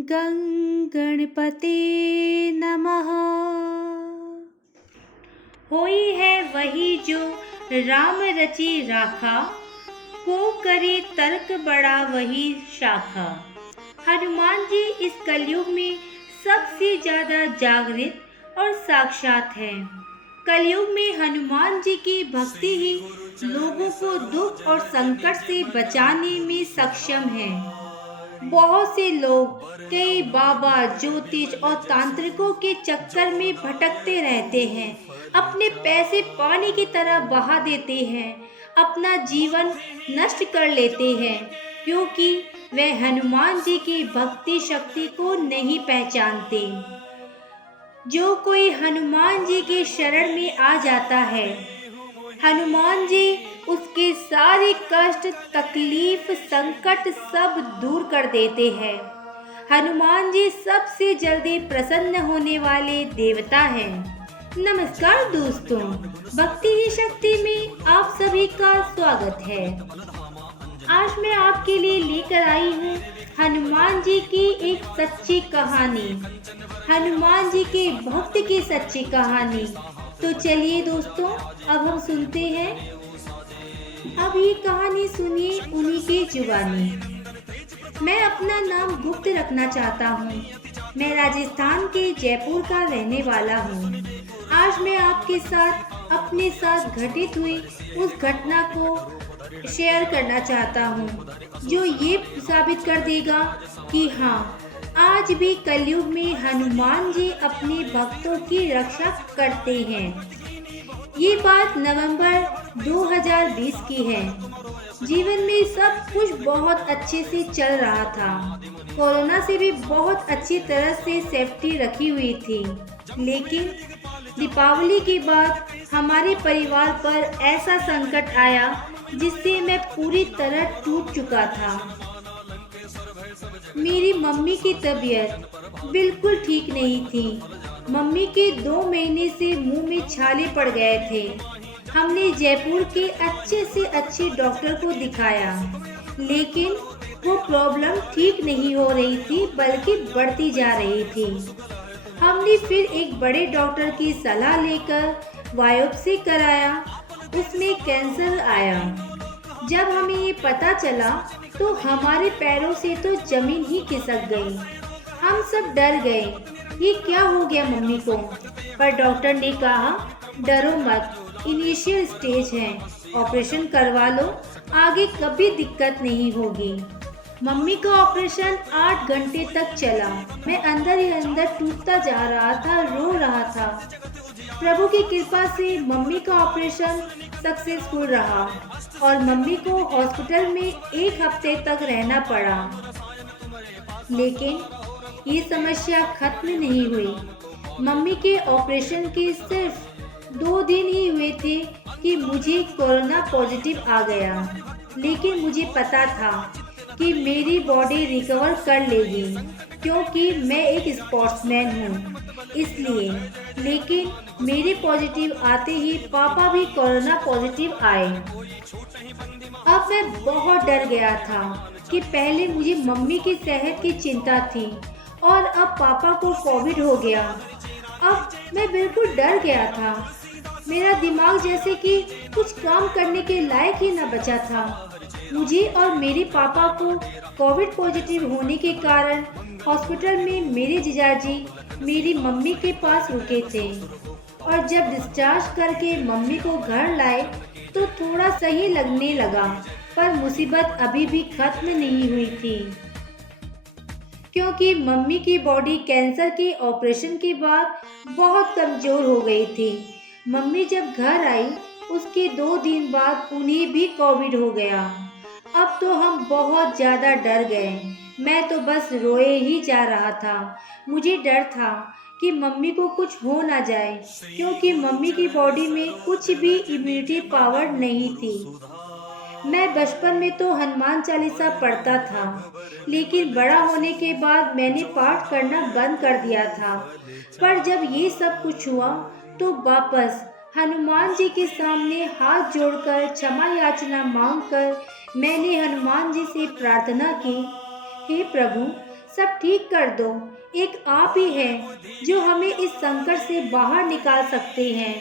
गं गणपते नमः। होई है वही जो राम रचि राखा, को करे तर्क बड़ा वही शाखा। हनुमान जी इस कलयुग में सबसे ज्यादा जागृत और साक्षात हैं। कलयुग में हनुमान जी की भक्ति ही लोगों को दुख और संकट से बचाने में सक्षम है। बहुत से लोग कई बाबा, ज्योतिष और तांत्रिकों के चक्कर में भटकते रहते हैं, अपने पैसे पानी की तरह बहा देते हैं, अपना जीवन नष्ट कर लेते हैं, क्योंकि वे हनुमान जी की भक्ति शक्ति को नहीं पहचानते। जो कोई हनुमान जी के शरण में आ जाता है, हनुमान जी उसके सारे कष्ट, तकलीफ, संकट सब दूर कर देते हैं। हनुमान जी सबसे जल्दी प्रसन्न होने वाले देवता हैं। नमस्कार दोस्तों, भक्ति ही शक्ति में आप सभी का स्वागत है। आज मैं आपके लिए लेकर आई हूँ हनुमान जी की एक सच्ची कहानी, हनुमान जी के भक्त की सच्ची कहानी। तो चलिए दोस्तों, अब हम सुनते हैं। अब ये कहानी सुनिए उन्हीं की जुबानी। मैं अपना नाम गुप्त रखना चाहता हूँ। मैं राजस्थान के जयपुर का रहने वाला हूँ। आज मैं आपके साथ अपने साथ घटित हुई उस घटना को शेयर करना चाहता हूँ, जो ये साबित कर देगा कि हाँ, आज भी कलयुग में हनुमान जी अपने भक्तों की रक्षा करते हैं। ये बात नवंबर 2020 की है। जीवन में सब कुछ बहुत अच्छे से चल रहा था। कोरोना से भी बहुत अच्छी तरह से सेफ्टी रखी हुई थी। लेकिन दीपावली के बाद हमारे परिवार पर ऐसा संकट आया जिससे मैं पूरी तरह टूट चुका था। मेरी मम्मी की तबीयत बिल्कुल ठीक नहीं थी। मम्मी के 2 महीने से मुंह में छाले पड़ गए थे। हमने जयपुर के अच्छे से अच्छे डॉक्टर को दिखाया, लेकिन वो प्रॉब्लम ठीक नहीं हो रही थी, बल्कि बढ़ती जा रही थी। हमने फिर एक बड़े डॉक्टर की सलाह लेकर बायोप्सी कराया, उसमें कैंसर आया। जब हमें ये पता चला तो हमारे पैरों से तो जमीन ही खिसक गई। हम सब डर गए, ये क्या हो गया मम्मी को। पर डॉक्टर ने कहा, डरो मत, इनिशियल स्टेज है, ऑपरेशन करवा लो, आगे कभी दिक्कत नहीं होगी। मम्मी का ऑपरेशन 8 घंटे तक चला। मैं अंदर ही अंदर टूटता जा रहा था, रो रहा था। प्रभु की कृपा से मम्मी का ऑपरेशन सक्सेसफुल रहा और मम्मी को हॉस्पिटल में 1 हफ्ते तक रहना पड़ा। लेकिन ये समस्या खत्म नहीं हुई। मम्मी के ऑपरेशन के सिर्फ 2 दिन ही हुए थे कि मुझे कोरोना पॉजिटिव आ गया। लेकिन मुझे पता था कि मेरी बॉडी रिकवर कर लेगी, क्योंकि मैं एक स्पोर्ट्समैन हूँ, इसलिए। लेकिन मेरे पॉजिटिव आते ही पापा भी कोरोना पॉजिटिव आए। अब मैं बहुत डर गया था कि पहले मुझे मम्मी की सेहत की चिंता थी और अब पापा को कोविड हो गया। अब मैं बिल्कुल डर गया था। मेरा दिमाग जैसे कि कुछ काम करने के लायक ही न बचा था। मुझे और मेरे पापा को कोविड पॉजिटिव होने के कारण हॉस्पिटल में मेरे जीजाजी मेरी मम्मी के पास रुके थे, और जब डिस्चार्ज करके मम्मी को घर लाए तो थोड़ा सही लगने लगा, पर मुसीबत अभी भी खत्म नहीं हुई थी, क्योंकि मम्मी की बॉडी कैंसर के ऑपरेशन के बाद बहुत कमजोर हो गई थी। मम्मी जब घर आई उसके 2 दिन बाद उन्हें भी कोविड हो गया। अब तो हम बहुत ज़्यादा डर गए। मैं तो बस रोए ही जा रहा था। मुझे डर था कि मम्मी को कुछ हो ना जाए, क्योंकि मम्मी की बॉडी में कुछ भी इम्यूनिटी पावर नहीं थी। मैं बचपन में तो हनुमान चालीसा पढ़ता था, लेकिन बड़ा होने के बाद मैंने पाठ करना बंद कर दिया था। पर जब ये सब कुछ हुआ तो वापस हनुमान जी के सामने हाथ जोड़कर क्षमा याचना मांगकर मैंने हनुमान जी से प्रार्थना की, हे प्रभु, सब ठीक कर दो। एक आप ही हैं जो हमें इस संकट से बाहर निकाल सकते हैं।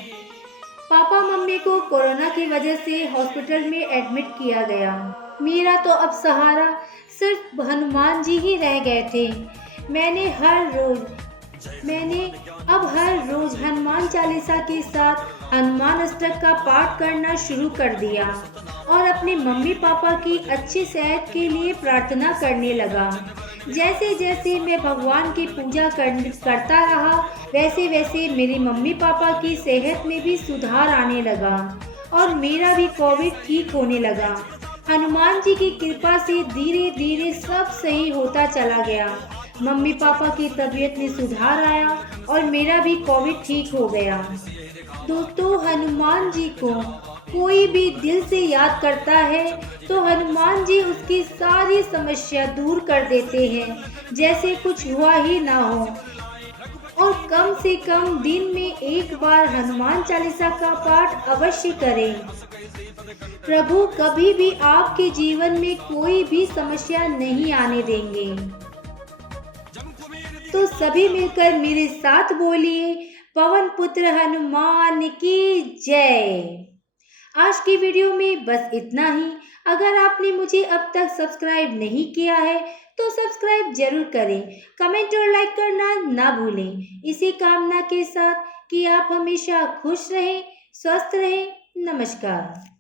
पापा मम्मी को कोरोना की वजह से हॉस्पिटल में एडमिट किया गया। मेरा तो अब सहारा सिर्फ हनुमान जी ही रह गए थे। मैंने हर रोज मैंने अब हर रोज हनुमान चालीसा के साथ हनुमान अष्टक का पाठ करना शुरू कर दिया और अपने मम्मी पापा की अच्छी सेहत के लिए प्रार्थना करने लगा। जैसे जैसे मैं भगवान की पूजा करता रहा, वैसे वैसे मेरे मम्मी पापा की सेहत में भी सुधार आने लगा और मेरा भी कोविड ठीक होने लगा। हनुमान जी की कृपा से धीरे धीरे सब सही होता चला गया। मम्मी पापा की तबीयत में सुधार आया और मेरा भी कोविड ठीक हो गया। दोस्तों, हनुमान जी को कोई भी दिल से याद करता है तो हनुमान जी उसकी सारी समस्या दूर कर देते हैं, जैसे कुछ हुआ ही ना हो। और कम से कम दिन में एक बार हनुमान चालीसा का पाठ अवश्य करें। प्रभु कभी भी आपके जीवन में कोई भी समस्या नहीं आने देंगे। तो सभी मिलकर मेरे साथ बोलिए, पवन पुत्र हनुमान की जय। आज की वीडियो में बस इतना ही। अगर आपने मुझे अब तक सब्सक्राइब नहीं किया है तो सब्सक्राइब जरूर करें। कमेंट और लाइक करना ना भूलें। इसी कामना के साथ कि आप हमेशा खुश रहें, स्वस्थ रहें। नमस्कार।